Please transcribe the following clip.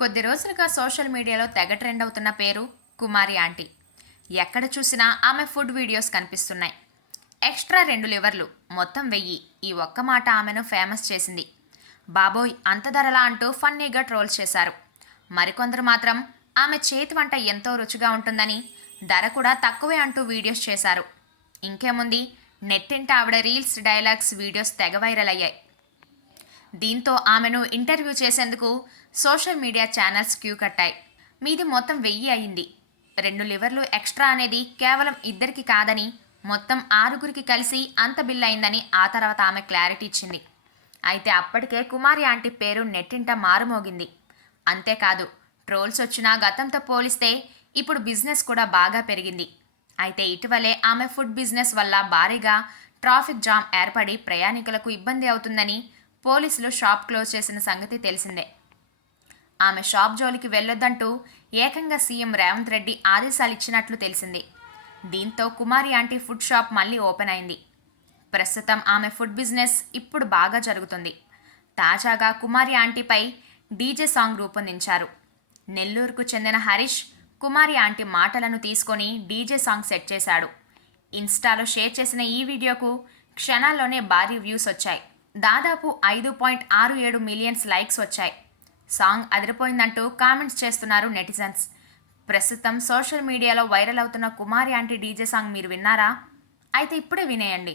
కొద్ది రోజులుగా సోషల్ మీడియాలో తెగ ట్రెండ్ అవుతున్న పేరు కుమారి ఆంటీ. ఎక్కడ చూసినా ఆమె ఫుడ్ వీడియోస్ కనిపిస్తున్నాయి. ఎక్స్ట్రా 2 లివర్లు, మొత్తం 1000. ఈ ఒక్క మాట ఆమెను ఫేమస్ చేసింది. బాబోయ్ అంత ధరలా అంటూ ఫన్నీగా ట్రోల్ చేశారు. మరికొందరు మాత్రం ఆమె చేతి వంట ఎంతో రుచిగా ఉంటుందని, ధర కూడా తక్కువే అంటూ వీడియోస్ చేశారు. ఇంకేముంది, నెట్టింట ఆవిడ రీల్స్, డైలాగ్స్, వీడియోస్ తెగ వైరల్ అయ్యాయి. దీంతో ఆమెను ఇంటర్వ్యూ చేసేందుకు సోషల్ మీడియా ఛానల్స్ క్యూ కట్టాయి. మీది మొత్తం 1000 అయింది. 2 లివర్లు ఎక్స్ట్రా అనేది కేవలం ఇద్దరికి కాదని, మొత్తం 6గురికి కలిసి అంత బిల్ అయిందని ఆ తర్వాత ఆమె క్లారిటీ ఇచ్చింది. అయితే అప్పటికే కుమారి ఆంటీ పేరు నెట్టింట మారుమోగింది. అంతేకాదు, ట్రోల్స్ వచ్చినా గతంతో పోలిస్తే ఇప్పుడు బిజినెస్ కూడా బాగా పెరిగింది. అయితే ఇటీవలే ఆమె ఫుడ్ బిజినెస్ వల్ల భారీగా ట్రాఫిక్ జామ్ ఏర్పడి ప్రయాణికులకు ఇబ్బంది అవుతుందని పోలీసులు షాప్ క్లోజ్ చేసిన సంగతి తెలిసిందే. ఆమె షాప్ జోలికి వెళ్లొద్దంటూ ఏకంగా సీఎం రేవంత్ రెడ్డి ఆదేశాలు ఇచ్చినట్లు తెలిసింది. దీంతో కుమారి ఆంటీ ఫుడ్ షాప్ మళ్ళీ ఓపెన్ అయింది. ప్రస్తుతం ఆమె ఫుడ్ బిజినెస్ ఇప్పుడు బాగా జరుగుతుంది. తాజాగా కుమారి ఆంటీపై డీజే సాంగ్ రూపొందించారు. నెల్లూరుకు చెందిన హరీష్ కుమారి ఆంటీ మాటలను తీసుకొని డీజే సాంగ్ సెట్ చేశాడు. ఇన్స్టాలో షేర్ చేసిన ఈ వీడియోకు క్షణాల్లోనే భారీ వ్యూస్ వచ్చాయి. దాదాపు 5.67 మిలియన్స్ లైక్స్ వచ్చాయి. సాంగ్ అదిరిపోయిందంటూ కామెంట్స్ చేస్తున్నారు నెటిజన్స్. ప్రస్తుతం సోషల్ మీడియాలో వైరల్ అవుతున్న కుమారి ఆంటీ డీజే సాంగ్ మీరు విన్నారా? అయితే ఇప్పుడే వినేయండి.